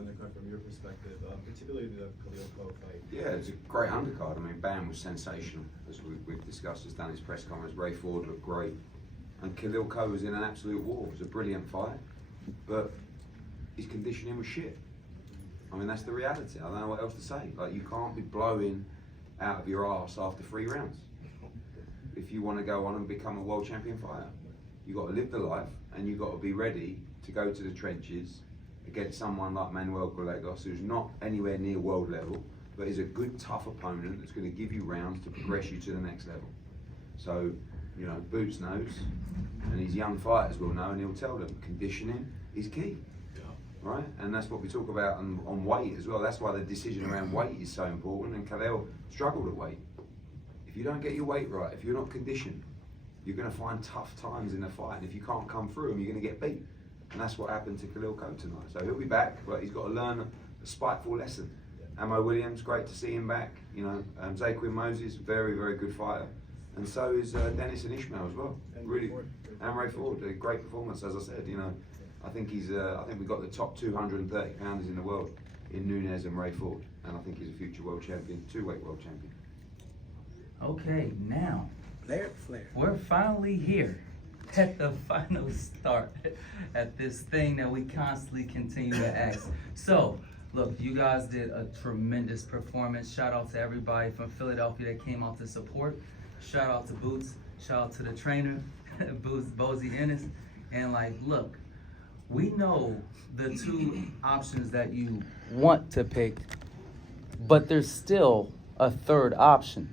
undercard from your perspective, particularly the Khalil fight? Yeah, it's a great undercard. I mean, Bam was sensational, as we've discussed. He's done his press conference. Ray Ford looked great. And Khalil was in an absolute war. It was a brilliant fight. But his conditioning was shit. I mean, that's the reality. I don't know what else to say. Like, you can't be blowing out of your arse after 3 rounds if you want to go on and become a world champion fighter. You've got to live the life, and you've got to be ready to go to the trenches against someone like Manuel Gallegos, who's not anywhere near world level, but is a good, tough opponent that's going to give you rounds to progress you to the next level. So, you know, Boots knows, and these young fighters will know, and he'll tell them conditioning is key. Right, and that's what we talk about on weight as well. That's why the decision around weight is so important. And Khalil struggled at weight. If you don't get your weight right, if you're not conditioned, you're going to find tough times in the fight. And if you can't come through them, you're going to get beat. And that's what happened to Khalil tonight. So he'll be back, but he's got to learn a spiteful lesson. Amo Williams, great to see him back. You know, Zaquin Moses, very, very good fighter. And so is Dennis and Ishmael as well. And really, and Ray Ford, a great performance, as I said. You know, I think he's. I think we've got the top 230 pounders in the world in Nunes and Ray Ford, and I think he's a future world champion, 2-weight world champion. Okay, now Blair. we're finally here at the final start at this thing that we constantly continue to ask. So, look, you guys did a tremendous performance. Shout out to everybody from Philadelphia that came out to support. Shout out to Boots. Shout out to the trainer, Bozy Ennis. And like, look, we know the 2 options that you want to pick, but there's still a 3rd option.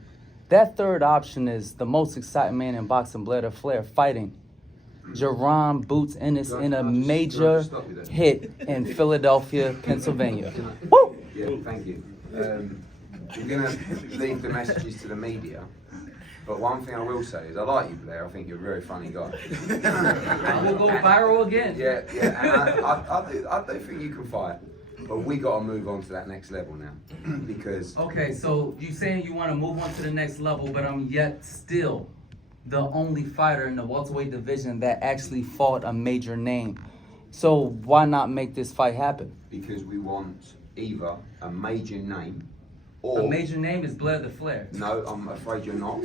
That 3rd option is the most exciting man in boxing, Blair Flair, fighting Jaron Boots Ennis in a major hit in Philadelphia, Pennsylvania. Woo! Yeah, thank you. We're going to leave the messages to the media. But one thing I will say is I like you, Blair. I think you're a very funny guy. And we'll go viral again. Yeah. And I do think you can fight. But we got to move on to that next level now. Because... Okay, so you saying you want to move on to the next level, but I'm yet still the only fighter in the welterweight division that actually fought a major name. So why not make this fight happen? Because we want either a major name or... A major name is Blair the Flair. No, I'm afraid you're not.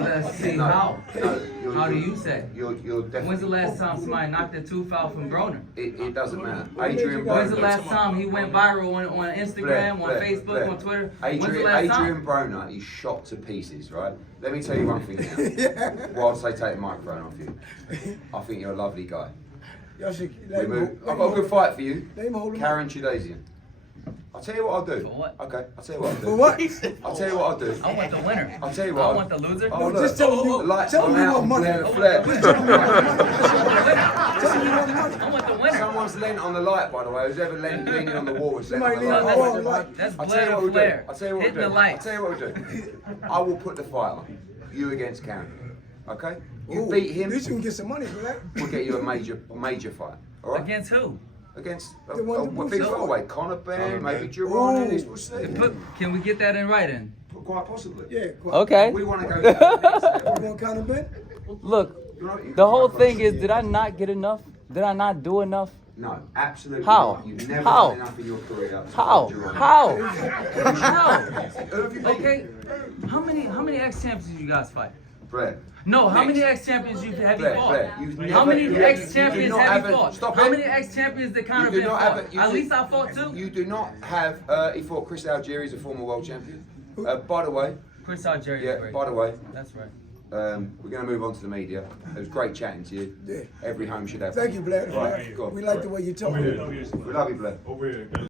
Let's see, no, how? No, How do you say? You're definitely... When's the last time somebody knocked a tooth out from Broner? It doesn't matter. Adrian When's the Broner... last time he went viral on Instagram, on Facebook, on Twitter? When's the last time? Adrian Broner is shot to pieces, right? Let me tell you one thing now. Whilst I take the microphone off you, I think you're a lovely guy. I've got a good fight for you. Karen Chukhadzhian. I'll tell you what I'll do. For what? Okay, I'll tell you what I'll do. For what? I'll tell you what I'll do. I want the winner. I'll tell you what. I want the loser. Oh, look. Just tell me, The lights tell gone me out what on money. Blair the Flair. I want the winner. Someone's lent on the light, by the way. Who's ever leaning on the wall is lent on the Somebody light. That's I'll tell you Blair what the we'll do. Flair. I'll tell you what Hitting we'll the do. I'll lights. tell you what we'll do. I will put the fight on. You against Karen. Okay? You Ooh, beat him, At least you can get some money for that. we'll get you a major fight. All right? Against who? Against The one that a moves big up. welterweight. Conor Ben, maybe Jaron Ennis. We'll see. Can we get that in writing? Quite possibly. Yeah. Okay. We want to go to the next level. You want Conor Ben? Look, the whole thing is, did I not get enough? Did I not do enough? No, absolutely How? not. You've never How? done enough in your career. to How? fight Jaron. How? Who have you beaten? Okay. How many ex-champions you guys fight? Blair. No, how Next. many ex-champions have you Blair, fought? Blair, you've How never- many you ex-champions do not have have you a- fought? stop How it. many ex-champions did Conor You do Ben not fight? have a- you At do- least I fought 2. You do not have. He fought Chris Algieri, he's a former world champion. By the way, Chris Algieri yeah. is great. By the way, That's right. we're going to move on to the media. It was great chatting to you. Yeah. Every home should have. Thank you, Blair. Right, go on. We like the way you talk. We love you, Blair. Over here.